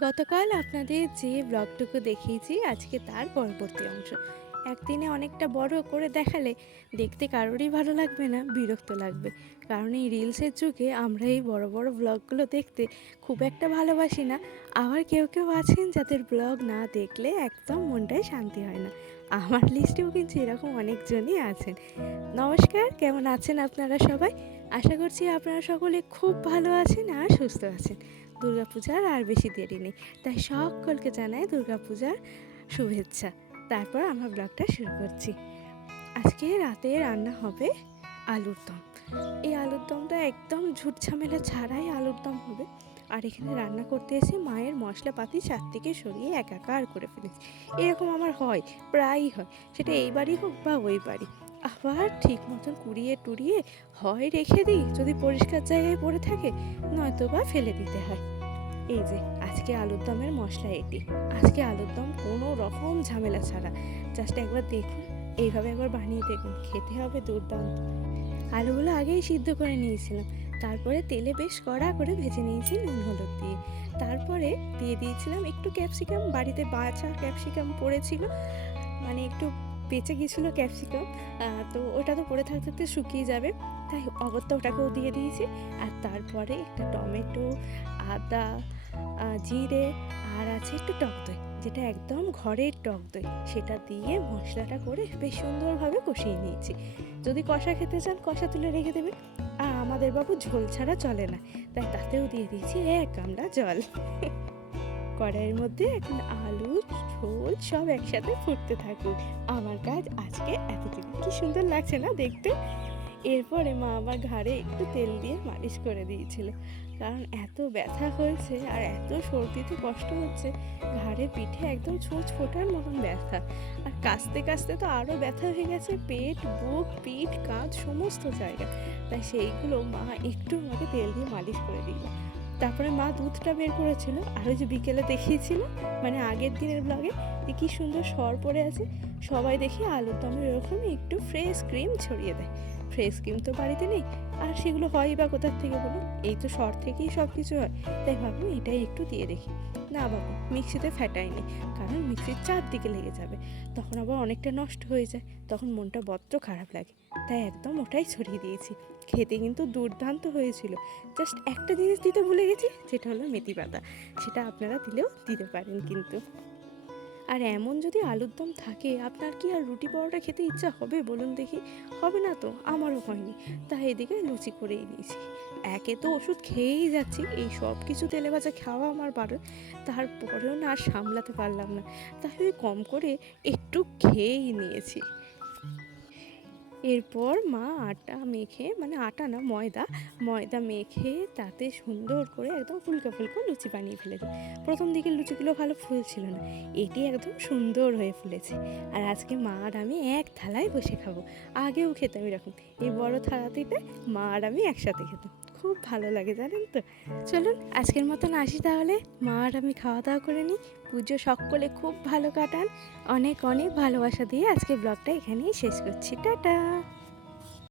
গতকাল আপনাদের যে ব্লগটুকু দেখিয়েছি আজকে তার পরবর্তী অংশ। একদিনে অনেকটা বড় করে দেখালে দেখতে কারোরই ভালো লাগবে না, বিরক্ত লাগবে। কারণ এই রিলসের যুগে আমরা এই বড় বড় ব্লগগুলো দেখতে খুব একটা ভালোবাসি না। আবার কেউ কেউ আছেন যাদের ব্লগ না দেখলে একদম মনটাই শান্তি হয় না। আমার লিস্টেও কিন্তু এরকম অনেকজনই আছেন। নমস্কার, কেমন আছেন আপনারা সবাই? আশা করছি আপনারা সকলে খুব ভালো আছেন আর সুস্থ আছেন। দুর্গাপূজার আর বেশি দেরি নেই, তাই সকলকে জানাই দুর্গাপূজার শুভেচ্ছা। তারপর আমার ব্লগটা শুরু করছি। আজকে রাতে রান্না হবে আলুর দম। এই আলুর দমটা একদম ঝুট ঝামেলা ছাড়াই আলুর দম হবে। আর এখানে রান্না করতে এসে মায়ের মশলাপাতি চারদিকে সরিয়ে একাকার করে ফেলেছি। এরকম আমার হয়, প্রায়ই হয়, সেটা এই বাড়ি হোক বা ওই বাড়ি। আবার ঠিক মতন কুড়িয়ে টুড়িয়ে হয় রেখে দিই যদি পরিষ্কার জায়গায় পড়ে থাকে, নয়তো বা ফেলে দিতে হয়। এই যে আজকে আলুর দমের মশলা এটি। আজকে আলুর দম কোনো রকম ঝামেলা ছাড়া, জাস্ট একবার দেখুন, এইভাবে একবার বানিয়ে দেখুন, খেতে হবে দুর্দান্ত। আলুগুলো আগেই সিদ্ধ করে নিয়েছিলাম, তারপরে তেলে বেশ কড়া করে ভেজে নিয়েছি নুন হলুদ দিয়ে। তারপরে দিয়ে দিয়েছিলাম একটু ক্যাপসিকাম, বাড়িতে বাছা ক্যাপসিকাম পড়েছিল, মানে একটু বেঁচে গিয়েছিলো ক্যাপসিকাম, তো ওটা তো পড়ে থাকতে থাকতে শুকিয়ে যাবে, তাই অগত্যা ওটাকেও দিয়ে দিয়েছি। আর তারপরে একটা টমেটো, আদা, জিরে, আর আছে একটু টক দই, যেটা একদম ঘরের টক দই, সেটা দিয়ে মশলাটা করে বেশ সুন্দরভাবে কষিয়ে নিয়েছি। যদি কষা খেতে চান কষা তুলে রেখে দেবেন, আর আমাদের বাবু ঝোল ছাড়া চলে না, তাই তাতেও দিয়ে দিয়েছি এক গামলা জল। কড়াইয়ের মধ্যে এখন আলু ঝোল সব একসাথে ফুটতে থাকুক। আমার কাজ আজকে এতটুকু। কি সুন্দর লাগছে না দেখতে? এরপরে মা আবার ঘাড়ে একটু তেল দিয়ে মালিশ করে দিয়েছিল, কারণ এত ব্যথা হয়েছে আর এত সর্দিতে কষ্ট হচ্ছে, ঘাড়ে পিঠে একদম ছুঁচ ফোটার মতন ব্যথা। আর কাশতে কাশতে তো আরও ব্যথা হয়ে গেছে, পেট, বুক, পিঠ, কাঁধ সমস্ত জায়গা। তাই সেইগুলো মা একটু আমাকে তেল দিয়ে মালিশ করে দিল। তারপরে মা দুধটা বের করেছিল, আর ওই যে বিকেলে দেখিয়েছিল, মানে আগের দিনের ব্লগে, যে কী সুন্দর সর পড়ে আছে। সবাই দেখি আলুর দমের এরকমই একটু ফ্রেশ ক্রিম ছড়িয়ে দেয়। ফ্রেশ ক্রিম তো বাড়িতে নেই, আর সেগুলো হয় বা কোথার থেকে বলুন? এই তো সর থেকেই সব কিছু হয়। তাই ভাবলাম এটাই একটু দিয়ে দেখি। না বাবা, মিক্সিতে ফেটাইনি, কারণ মিক্সির চারদিকে লেগে যাবে, তখন আবার অনেকটা নষ্ট হয়ে যায়, তখন মনটা বড্ড খারাপ লাগে। তাই একদম ওটাই ছড়িয়ে দিয়েছি। খেতে কিন্তু দুর্দান্ত হয়েছিল। জাস্ট একটা জিনিস দিতে ভুলে গেছি, যেটা হলো মেথি পাতা। সেটা আপনারা দিলেও দিতে পারেন কিন্তু। আর এমন যদি আলুর দম থাকে, আপনার কি আর রুটি পরোটা খেতে ইচ্ছা হবে বলুন দেখি? হবে না তো, আমারও হয়নি। তাই এদিকে লুচি করেই নিয়েছি। একে তো ওষুধ খেয়েই যাচ্ছি, এই সব কিছু তেলে ভাজা খাওয়া আমার বারণ, তারপরেও না আর সামলাতে পারলাম না, তাই ওই কম করে একটু খেয়েই নিয়েছি। এরপর মা আটা মেখে, মানে আটা না, ময়দা মেখে তাতে সুন্দর করে একদম ফুলকো ফুলকো লুচি বানিয়ে ফেলেছে। প্রথম দিকে লুচিগুলো ভালো ফুলছিল না, এটি একদম সুন্দর হয়ে ফুলেছে। আর আজকে মা আর আমি এক থালায় বসে খাবো। আগেও খেতাম এরকম, এই বড় থালাটিতে মা আর আমি একসাথে খেতাম, খুব ভালো লাগে জানেন তো। চলুন আজকের মতন আসি তাহলে, মা আর আমি খাওয়া দাওয়া করে নিই। পুজো সকলে খুব ভালো কাটান। অনেক অনেক ভালোবাসা দিয়ে আজকে ব্লগটা এখানেই শেষ করছি। টাটা।